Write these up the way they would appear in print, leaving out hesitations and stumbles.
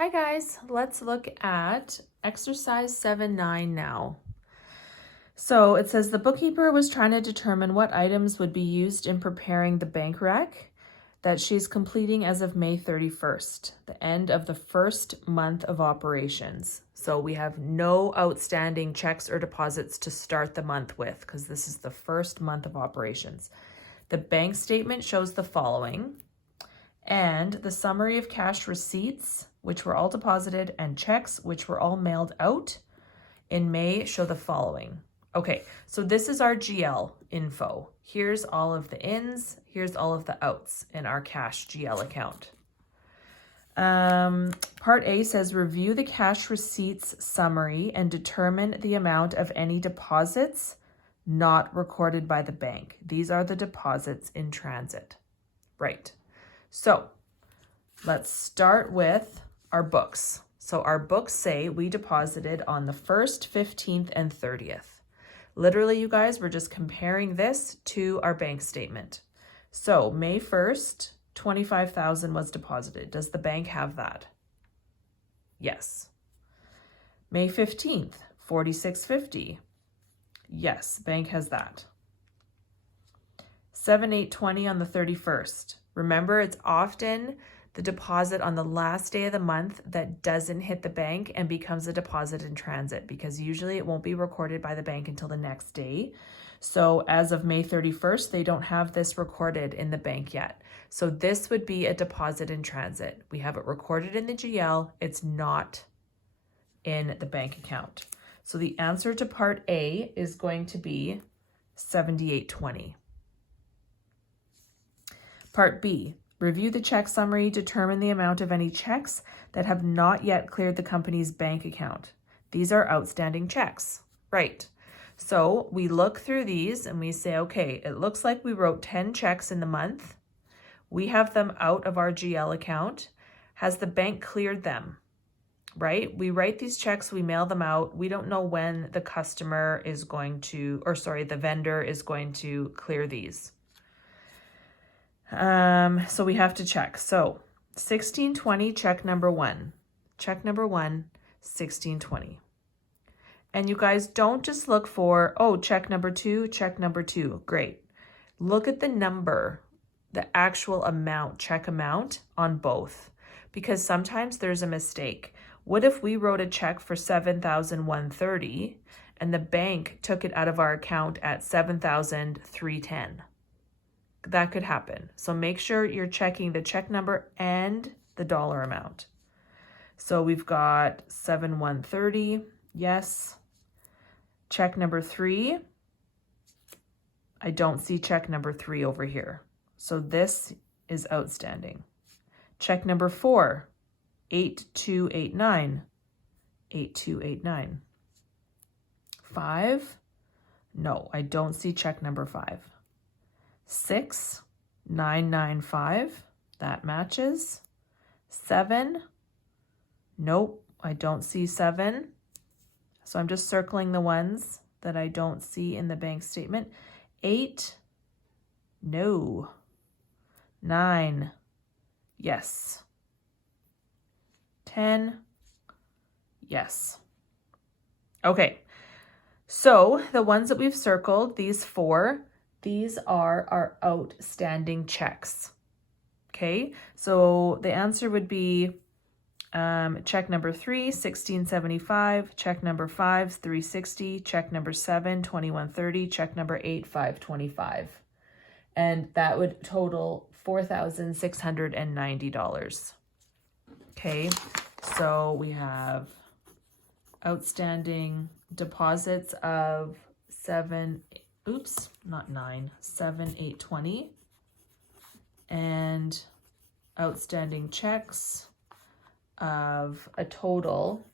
Hi guys, let's look at exercise 7-9 now. So it says the bookkeeper was trying to determine what items would be used in preparing the bank rec that she's completing as of May 31st, the end of the first month of operations. So we have no outstanding checks or deposits to start the month with because this is the first month of operations. The bank statement shows the following, and the summary of cash receipts, which were all deposited, and checks, which were all mailed out in May, show the following. Okay, so this is our GL info. Here's all of the ins, here's all of the outs in our cash GL account. Part A says review the cash receipts summary and determine the amount of any deposits not recorded by the bank. These are the deposits in transit. Right. So let's start with our books. So our books say we deposited on the 1st, 15th, and 30th. Literally, you guys, we're just comparing this to our bank statement. So May 1st, 25,000 was deposited. Does the bank have that? Yes. May 15th, 4650. Yes, bank has that. 7/8/20 on the 31st. Remember, it's often the deposit on the last day of the month that doesn't hit the bank and becomes a deposit in transit, because usually it won't be recorded by the bank until the next day. So as of May 31st, they don't have this recorded in the bank yet. So this would be a deposit in transit. We have it recorded in the GL. It's not in the bank account. So the answer to part A is going to be 7820. Part B, review the check summary, determine the amount of any checks that have not yet cleared the company's bank account. These are outstanding checks, right? So we look through these and we say, okay, it looks like we wrote 10 checks in the month. We have them out of our GL account. Has the bank cleared them, right? We write these checks, we mail them out. We don't know when the customer is going to, the vendor is going to clear these. So we have to check. So 1620, check number 1. Check number 1, 1620. And you guys don't just look for, oh, check number 2, check number 2. Great. Look at the number, the actual amount, check amount on both, because sometimes there's a mistake. What if we wrote a check for $7,130 and the bank took it out of our account at $7,310? That could happen. So make sure you're checking the check number and the dollar amount. So we've got 7,130. Yes. Check number 3. I don't see check number 3 over here. So this is outstanding. Check number 4, 8289. 8289. 5. No, I don't see check number 5. 6,995, that matches. 7, nope, I don't see 7. So I'm just circling the ones that I don't see in the bank statement. 8, no. 9, yes. 10, yes. Okay, so the ones that we've circled, these 4, these are our outstanding checks. Okay, so the answer would be check number 3, 1675, check number 5, 360, check number 7, 2130, check number 8, 525. And that would total $4,690. Okay, so we have outstanding deposits of 7,820, and outstanding checks of a total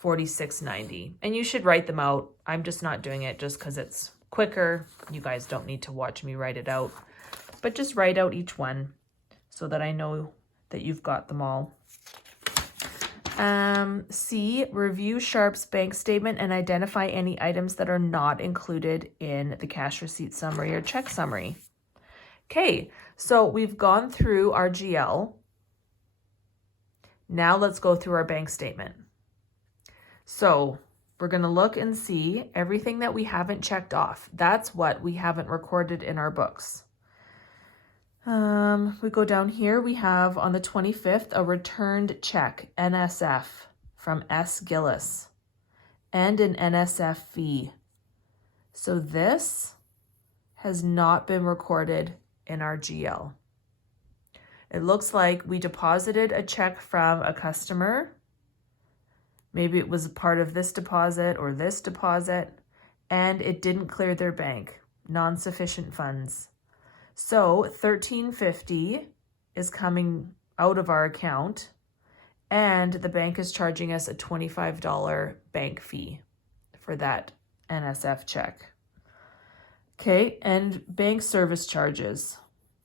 $4,690. And you should write them out. I'm just not doing it just because it's quicker. You guys don't need to watch me write it out, but just write out each one so that I know that you've got them all. C, review Sharp's bank statement and identify any items that are not included in the cash receipt summary or check summary. Okay, so we've gone through our GL Now let's go through our bank statement. So we're going to look and see everything that we haven't checked off. That's what we haven't recorded in our books. We go down here, we have on the 25th a returned check, NSF, from S. Gillis, and an NSF fee. So this has not been recorded in our GL. It looks like we deposited a check from a customer. Maybe it was a part of this deposit or this deposit, and it didn't clear their bank, non-sufficient funds. So $1,350 is coming out of our account, and the bank is charging us a $25 bank fee for that NSF check. Okay, and bank service charges.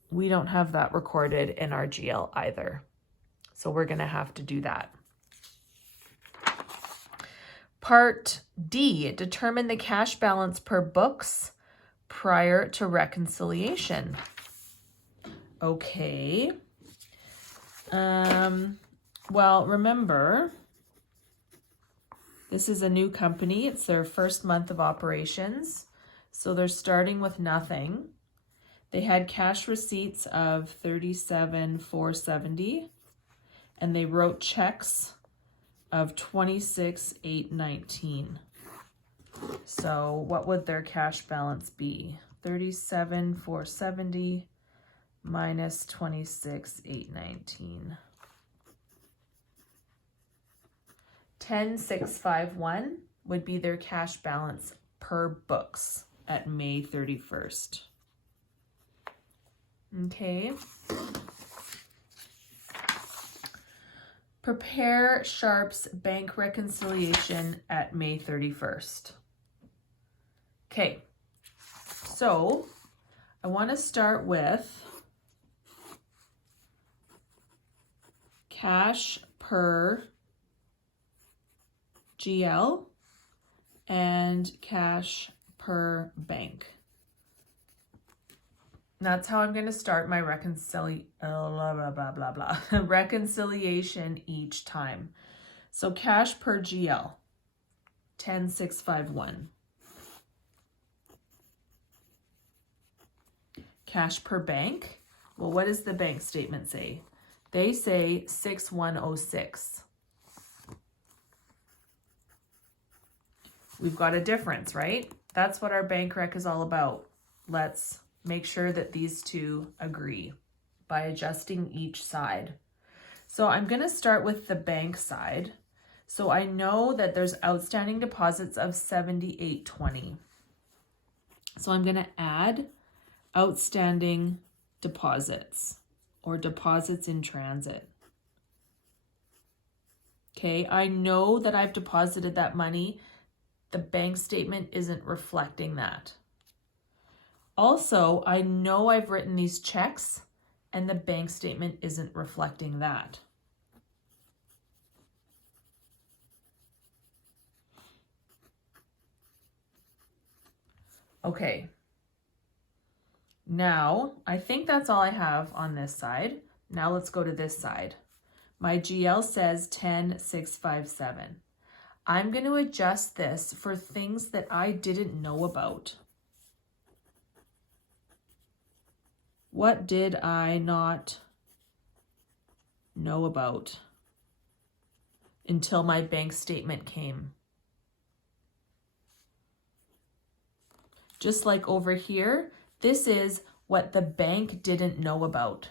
We don't have that recorded in our GL either. So we're going to have to do that. Part D, determine the cash balance per books prior to reconciliation. Okay. Well, remember, this is a new company. It's their first month of operations. So they're starting with nothing. They had cash receipts of $37,470, and they wrote checks of $26,819. So what would their cash balance be? $37,470 minus $26,819. $10,651 would be their cash balance per books at May 31st. Okay. Prepare Sharp's bank reconciliation at May 31st. Okay, so I want to start with cash per GL and cash per bank. That's how I'm going to start my reconciliation each time. So cash per GL, 10,651. Cash per bank, well, what does the bank statement say? They say 6,106. We've got a difference, right? That's what our bank rec is all about. Let's make sure that these two agree by adjusting each side. So I'm going to start with the bank side. So I know that there's outstanding deposits of $78.20. So I'm going to add outstanding deposits or deposits in transit. Okay, I know that I've deposited that money. The bank statement isn't reflecting that. Also, I know I've written these checks and the bank statement isn't reflecting that. Okay. Now, I think that's all I have on this side. Now let's go to this side. My GL says 10,657. I'm going to adjust this for things that I didn't know about. What did I not know about until my bank statement came? Just like over here, this is what the bank didn't know about.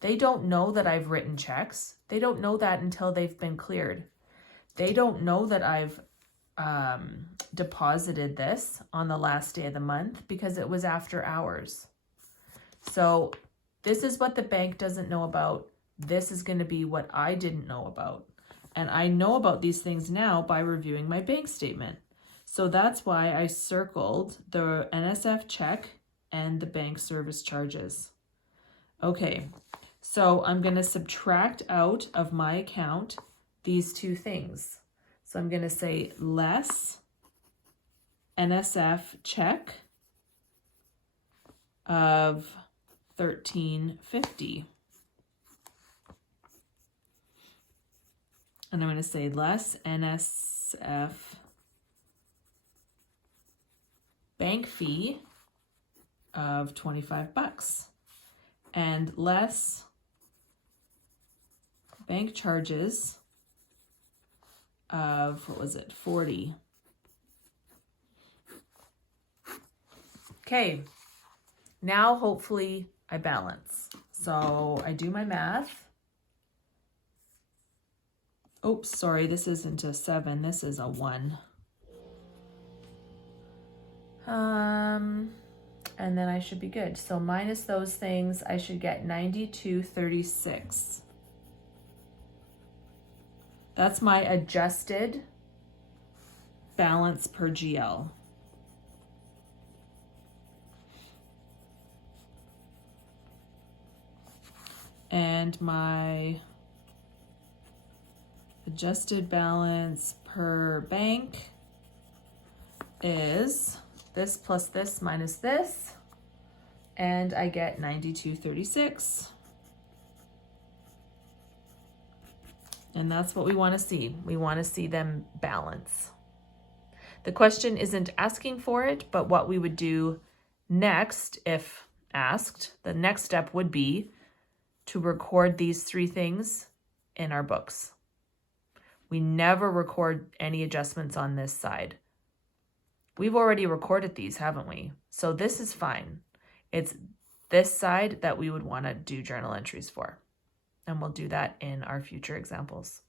They don't know that I've written checks. They don't know that until they've been cleared. They don't know that I've deposited this on the last day of the month because it was after hours. So this is what the bank doesn't know about. This is going to be what I didn't know about. And I know about these things now by reviewing my bank statement. So that's why I circled the NSF check and the bank service charges. Okay, so I'm going to subtract out of my account these two things. So I'm going to say less NSF check of $1,350. And I'm going to say less NSF bank fee of $25 and less bank charges of, what was it, 40. Okay, now hopefully I balance. So I do my math. Oops, sorry, this isn't a 7, this is a 1. And then I should be good. So minus those things, I should get 92.36. That's my adjusted balance per GL. And my adjusted balance per bank is this plus this minus this, and I get 92.36. And that's what we want to see. We want to see them balance. The question isn't asking for it, but what we would do next, if asked, the next step would be to record these 3 things in our books. We never record any adjustments on this side. We've already recorded these, haven't we? So this is fine. It's this side that we would want to do journal entries for. And we'll do that in our future examples.